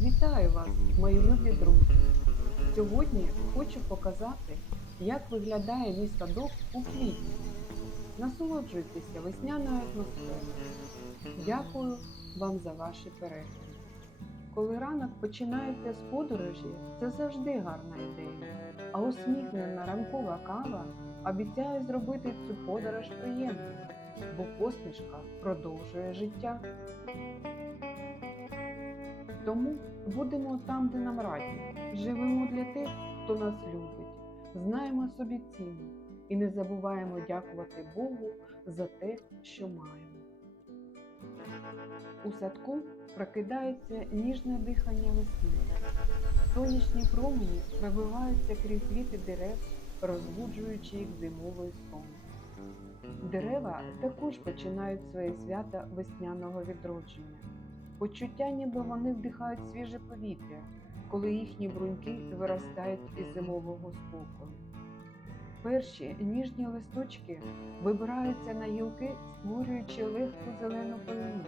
Вітаю вас, мої любі друзі! Сьогодні хочу показати, як виглядає мій садок у квітні. Насолоджуйтеся весняною атмосферою. Дякую вам за ваші перегляди. Коли ранок починається з подорожі, це завжди гарна ідея. А усміхнена ранкова кава обіцяє зробити цю подорож приємною, бо посмішка продовжує життя. Тому будемо там, де нам раді, живемо для тих, хто нас любить, знаємо собі ціну і не забуваємо дякувати Богу за те, що маємо. У садку прокидається ніжне дихання весни. Сонячні промені пробиваються крізь квіти дерев, розбуджуючи їх зимовий сон. Дерева також починають своє свято весняного відродження. Почуття, ніби вони вдихають свіже повітря, коли їхні бруньки виростають із зимового спокою. Перші ніжні листочки вибираються на гілки, створюючи легку зелену пилину,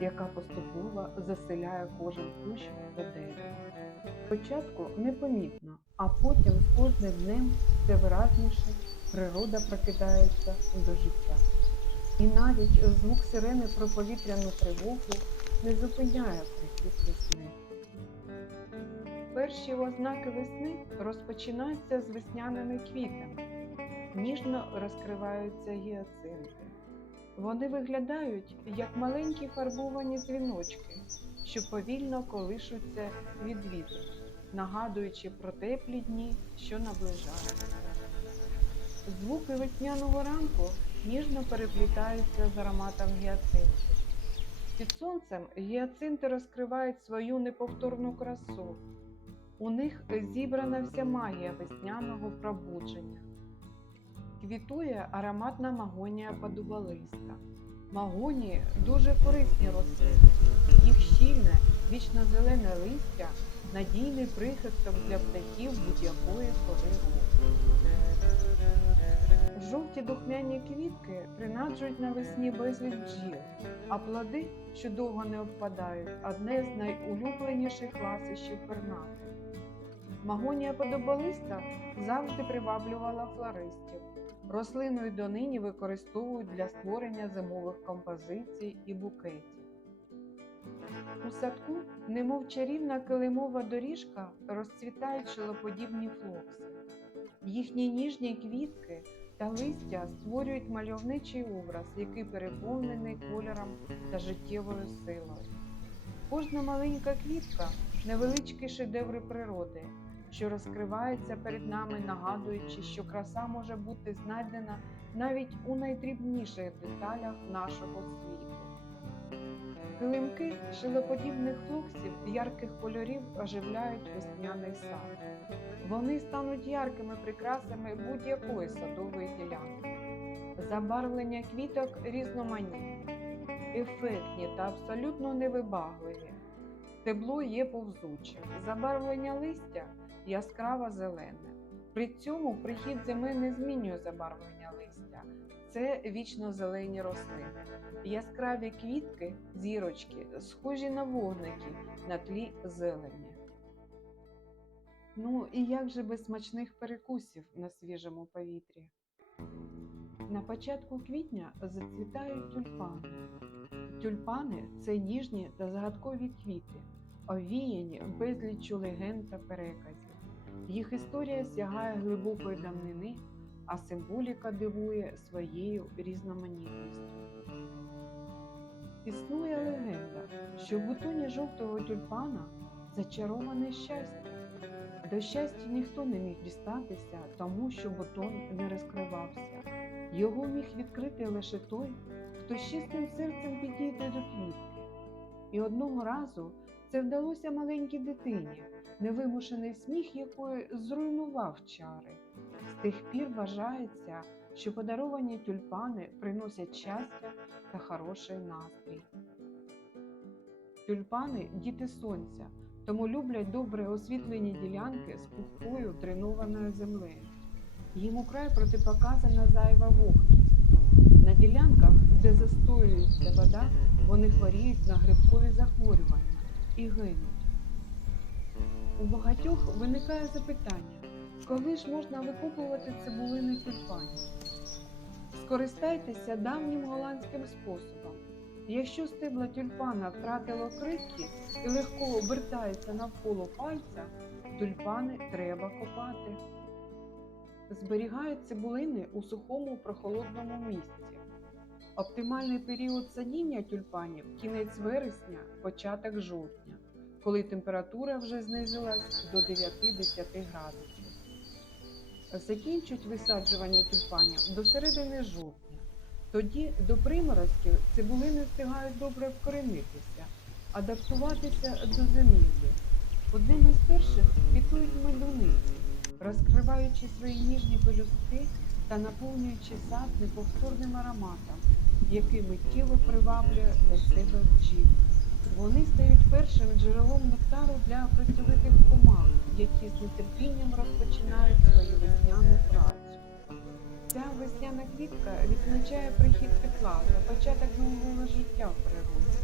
яка поступово заселяє кожен кущ та дерево. Спочатку непомітно, а потім з кожним днем все виразніше природа прокидається до життя. І навіть звук сирени про повітряну тривогу не зупиняє прихід весни. Перші ознаки весни розпочинаються з весняними квітами. Ніжно розкриваються гіацинти. Вони виглядають як маленькі фарбовані дзвіночки, що повільно колишуться від вітру, нагадуючи про теплі дні, що наближаються. Звуки весняного ранку ніжно переплітаються з ароматом гіацинтів. Під сонцем гіацинти розкривають свою неповторну красу. У них зібрана вся магія весняного пробудження. Квітує ароматна магонія подубалиста. Магонії дуже корисні рослини. Їх щільне, вічно зелене листя надійний прихисток для птахів будь-якої пори року. Жовті духмяні квітки принаджують навесні безліч бджіл, а плоди, що довго не обпадають, одне з найулюбленіших ласощів пернатих. Магонія подобалиста завжди приваблювала флористів. Рослину й донині використовують для створення зимових композицій і букетів. У садку, немов чарівна килимова доріжка, розцвітають шилоподібні флокси. Їхні ніжні квітки та листя створюють мальовничий образ, який переповнений кольором та життєвою силою. Кожна маленька квітка невеличкі шедеври природи, що розкриваються перед нами, нагадуючи, що краса може бути знайдена навіть у найдрібніших деталях нашого світу. Килимки шилоподібних флоксів ярких кольорів оживляють весняний сад. Вони стануть яркими прикрасами будь-якої садової ділянки. Забарвлення квіток різноманітні, ефектні та абсолютно невибагливі. Стебло є повзучим, забарвлення листя яскраво зелене. При цьому прихід зими не змінює забарвлення листя. Це вічно зелені рослини. Яскраві квітки, зірочки, схожі на вогники на тлі зелені. Ну і як же без смачних перекусів на свіжому повітрі? На початку квітня зацвітають тюльпани. Тюльпани це ніжні та загадкові квіти, овіяні безліччю легенд та переказів. Їх історія сягає глибокої давнини, а символіка дивує своєю різноманітністю. Існує легенда, що в бутоні жовтого тюльпана зачароване щастя. До щастя ніхто не міг дістатися, тому що бутон не розкривався. Його міг відкрити лише той, хто з чистим серцем підійде до квітки. І одного разу це вдалося маленькій дитині, невимушений сміх якої зруйнував чари. З тих пір вважається, що подаровані тюльпани приносять щастя та хороший настрій. Тюльпани діти сонця, тому люблять добре освітлені ділянки з пухкою дренованою землею. Їм украй протипоказана зайва вогкість. На ділянках, де застоюється вода, вони хворіють на грибкові захворювання і гинуть. У багатьох виникає запитання, коли ж можна викопувати цибулини тюльпанів? Скористайтеся давнім голландським способом. Якщо стебла тюльпана втратило крихки і легко обертається навколо пальця, тюльпани треба копати. Зберігають цибулини у сухому прохолодному місці. Оптимальний період садіння тюльпанів кінець вересня, початок жовтня, коли температура вже знизилась до 9-10 градусів. Закінчують висаджування тюльпанів до середини жовтня. Тоді до приморозків цибулини встигають добре вкоренитися, адаптуватися до зимівлі. Одним із перших квітують медуниці, розкриваючи свої ніжні пелюстки та наповнюючи сад неповторним ароматом, який миттєво приваблює до себе бджіл. Вони стають першим джерелом нектару для працьовитих комах, які з нетерпінням розпочинають свою весняну працю. Ця весняна квітка відзначає прихід тепла та початок нового життя в природі,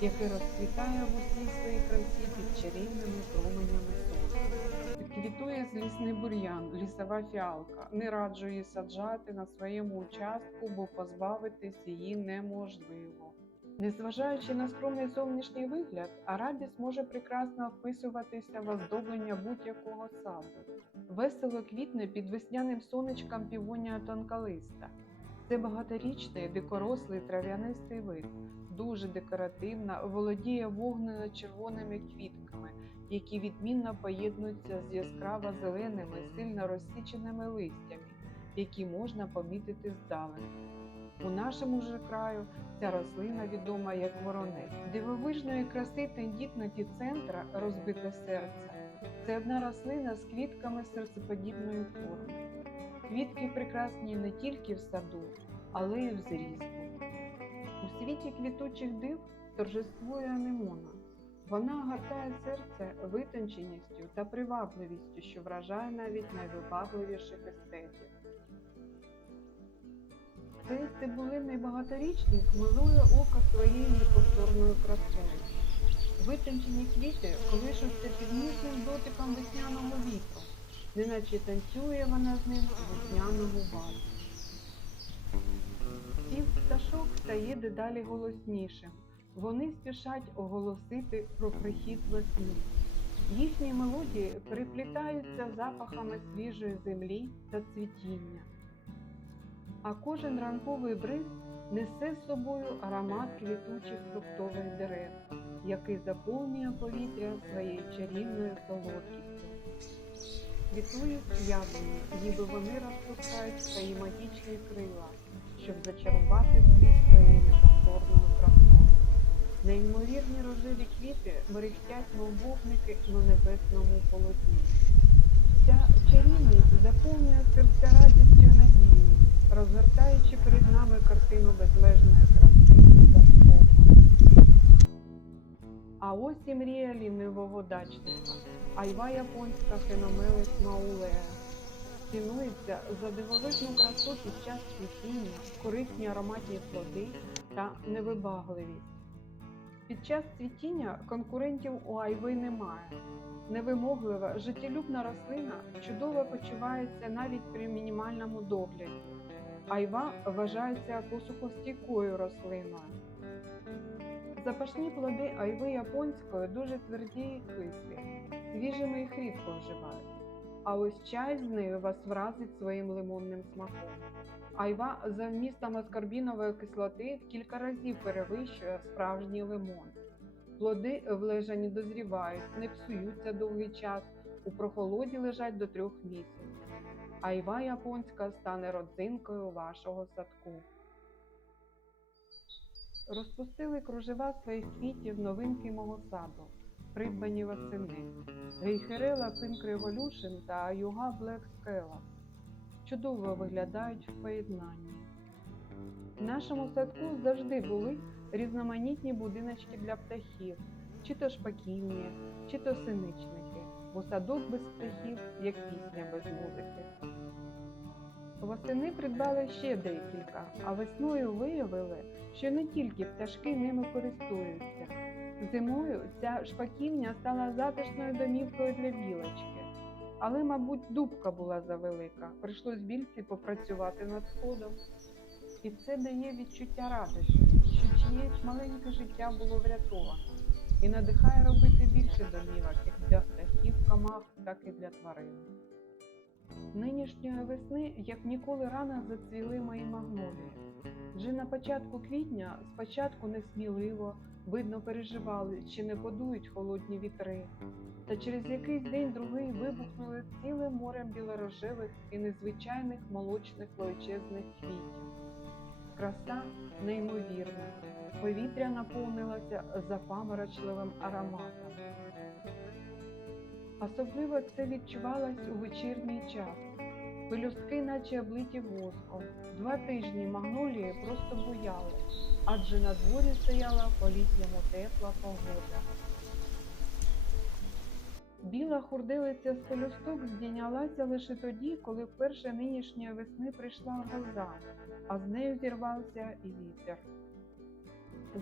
яке розквітає в усій своїй красі під чарівними променями сонця. Квітує злісний бур'ян, лісова фіалка. Не раджу її саджати на своєму участку, бо позбавитись її неможливо. Незважаючи на скромний зовнішній вигляд, арабіс може прекрасно вписуватися в оздоблення будь-якого саду. Весело квітне під весняним сонечком півонія тонколиста. Це багаторічний дикорослий трав'янистий вид, дуже декоративна, володіє вогнено-червоними квітками, які відмінно поєднуються з яскраво зеленими, сильно розсіченими листями, які можна помітити здалеку. У нашому ж краю ця рослина відома як воронець. Дивовижної краси тендітноті центра розбите серце. Це одна рослина з квітками серцеподібної форми. Квітки прекрасні не тільки в саду, але й в зрізку. У світі квітучих див торжествує анемона. Вона гартає серце витонченістю та привабливістю, що вражає навіть найвибагливіших естетів. Цей цибулинний багаторічник милує око своєю неповторною красою. Витончені квіти колишуться під ніжним дотиком весняного вітру, неначе танцює вона з ним весняному вальсу. Спів пташок стає дедалі голоснішим. Вони спішать оголосити про прихід весни. Їхні мелодії переплітаються запахами свіжої землі та цвітіння. А кожен ранковий бриз несе з собою аромат квітучих фруктових дерев, який заповнює повітря своєю чарівною солодкістю. Квітують яблуні, ніби вони розпускають свої магічні крила, щоб зачарувати світ своєю неповторною красою. Неймовірні рожеві квіти мерехтять, мов вогники на небесному полотні. Ця чарівність заповнює серця радістю і надією, розгортаючи перед нами картину безмежної краси та спокою. А ось і мрія лінивого дачника, айва японська феномелис маулея. Цінується за дивовижну красу під час цвітіння, корисні ароматні плоди та невибагливість. Під час цвітіння конкурентів у айви немає. Невимоглива, життєлюбна рослина чудово почувається навіть при мінімальному догляді. Айва вважається посухостійкою рослиною. Запашні плоди айви японської дуже тверді і кислі, свіжими їх рідко вживають. А ось чай з нею вас вразить своїм лимонним смаком. Айва за вмістом аскорбінової кислоти в кілька разів перевищує справжній лимон. Плоди в лежані дозрівають, не псуються довгий час, у прохолоді лежать до трьох місяців. Айва японська стане родзинкою вашого садку. Розпустили кружева своїх квітів новинки мого саду, придбані восени. Гейхерела Pink Revolution та Аюга Black Scala. Чудово виглядають в поєднанні. В нашому садку завжди були різноманітні будиночки для птахів, чи то шпаківні, чи то синичники, бо садок без птахів, як пісня без музики. Восени придбали ще декілька, а весною виявили, що не тільки пташки ними користуються. Зимою ця шпаківня стала затишною домівкою для білочки. Але, мабуть, дубка була завелика. Прийшлось більці попрацювати над сходом. І це дає відчуття радості, що чиєсь маленьке життя було врятовано і надихає робити більше домівок як для птахів, комах, так і для тварин. Нинішньої весни, як ніколи рано зацвіли мої магнолії. Вже на початку квітня спочатку несміливо, видно, переживали, чи не подують холодні вітри. Та через якийсь день другий вибухнули цілим морем білорожевих і незвичайних молочних величезних квітів. Краса неймовірна. Повітря наповнилося запаморочливим ароматом. Особливо це відчувалось у вечірній час. Пелюстки наче облиті воском. Два тижні магнолії просто буяли, адже на дворі стояла по-літньому тепла погода. Біла хурделиця з пелюсток здійнялася лише тоді, коли вперше нинішньої весни прийшла гроза, а з нею зірвався і вітер.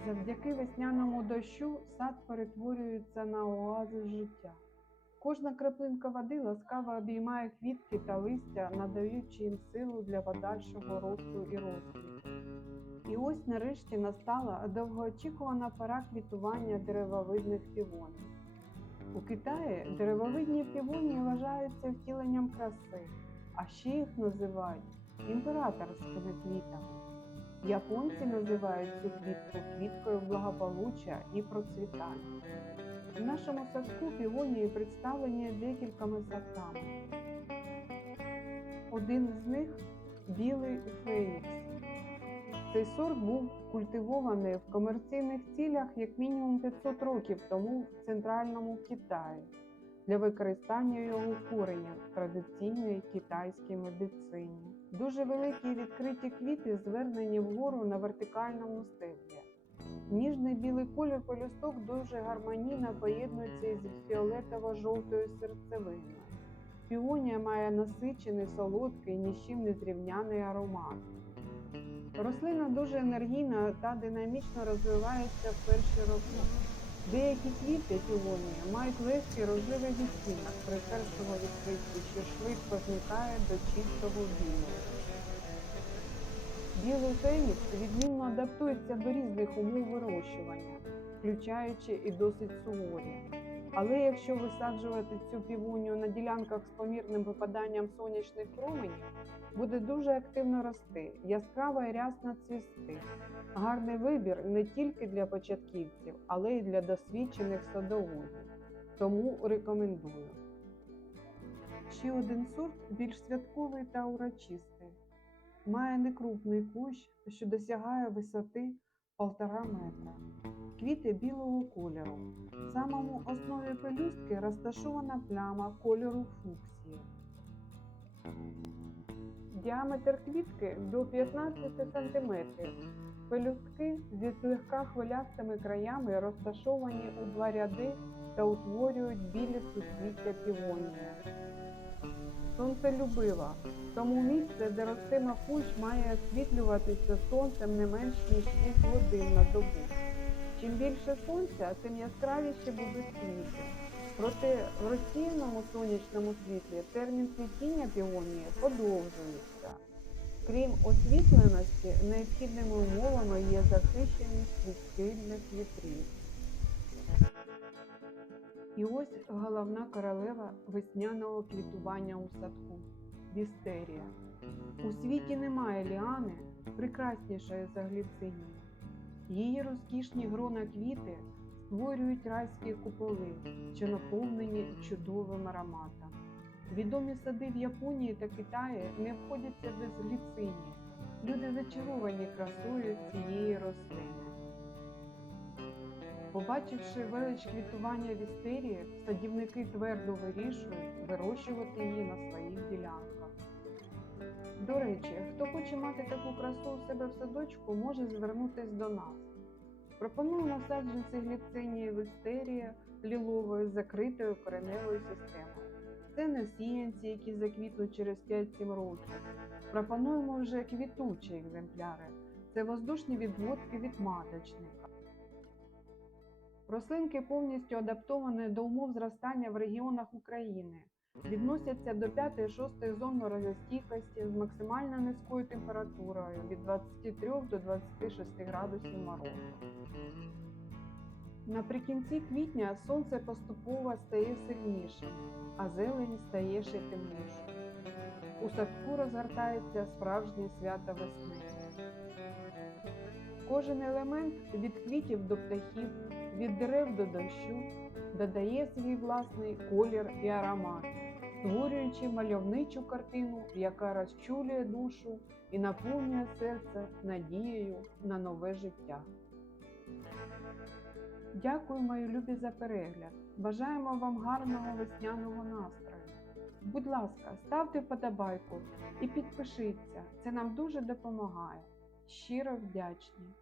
Завдяки весняному дощу сад перетворюється на оазис життя. Кожна краплинка води ласкаво обіймає квітки та листя, надаючи їм силу для подальшого росту і розквіту. І ось нарешті настала довгоочікувана пора квітування деревовидних півонів. У Китаї деревовидні півонії вважаються втіленням краси, а ще їх називають імператорськими квітами. Японці називають цю квітку квіткою благополуччя і процвітання. В нашому садку півонії представлені декількома сортами. Один з них білий фенікс. Цей сорт був культивований в комерційних цілях як мінімум 500 років тому в центральному Китаї для використання його кореня в традиційній китайській медицині. Дуже великі відкриті квіти звернені вгору на вертикальному стеблі. Ніжний білий колір пелюсток дуже гармонійно поєднується із фіолетово-жовтою серцевиною. Піонія має насичений, солодкий, ні з чим не зрівняний аромат. Рослина дуже енергійна та динамічно розвивається в перші роки. Деякі квіти півонії мають легкий рожевий відтінок при першому відкритті, що швидко зникає до чистого білого. Білий фенікс відмінно адаптується до різних умов вирощування, включаючи і досить суворі. Але якщо висаджувати цю півонію на ділянках з помірним випаданням сонячних променів, буде дуже активно рости, яскраво і рясно цвісти. Гарний вибір не тільки для початківців, але й для досвідчених садоводів. Тому рекомендую. Ще один сорт більш святковий та урочистий. Має некрупний кущ, що досягає висоти 1,5 метра. Квіти білого кольору. В самому основі пелюстки розташована пляма кольору фуксії. Діаметр квітки до 15 см. Пелюстки зі злегка хвилястими краями розташовані у два ряди та утворюють білі суцвіття півонії. Сонцелюбива, тому місце, де ростиме кущ, має освітлюватися сонцем не менш ніж 6 годин на добу. Чим більше сонця, тим яскравіше будуть квіти. Проте в розсіяному сонячному світлі термін цвітіння піонії подовжується. Крім освітленості, необхідними умовами є захищеність від сильних вітрів. І ось головна королева весняного квітування у садку вістерія. У світі немає ліани прекраснішої за гліцинію. Її розкішні грона квіти створюють райські куполи, що наповнені чудовим ароматом. Відомі сади в Японії та Китаї не обходяться без гліцинії. Люди зачаровані красою цієї рослини. Побачивши велич квітування вістерії, садівники твердо вирішують вирощувати її на своїх ділянках. До речі, хто хоче мати таку красу у себе в садочку, може звернутись до нас. Пропонуємо саджанці гліцинії вістерії лілової закритою кореневою системою. Це не сіянці, які заквітнуть через 5-7 років. Пропонуємо вже квітучі екземпляри. Це воздушні відводки від маточника. Рослинки повністю адаптовані до умов зростання в регіонах України. Відносяться до 5-6 зон морозостійкості з максимально низькою температурою від 23 до 26 градусів морозу. Наприкінці квітня сонце поступово стає сильнішим, а зелень стає ще темнішою. У садку розгортається справжнє свято весни. Кожен елемент від квітів до птахів, від дерев до дощу додає свій власний колір і аромат, створюючи мальовничу картину, яка розчулює душу і наповнює серце надією на нове життя. Дякую, мої любі, за перегляд. Бажаємо вам гарного весняного настрою. Будь ласка, ставте вподобайку і підпишіться. Це нам дуже допомагає. Щиро вдячні.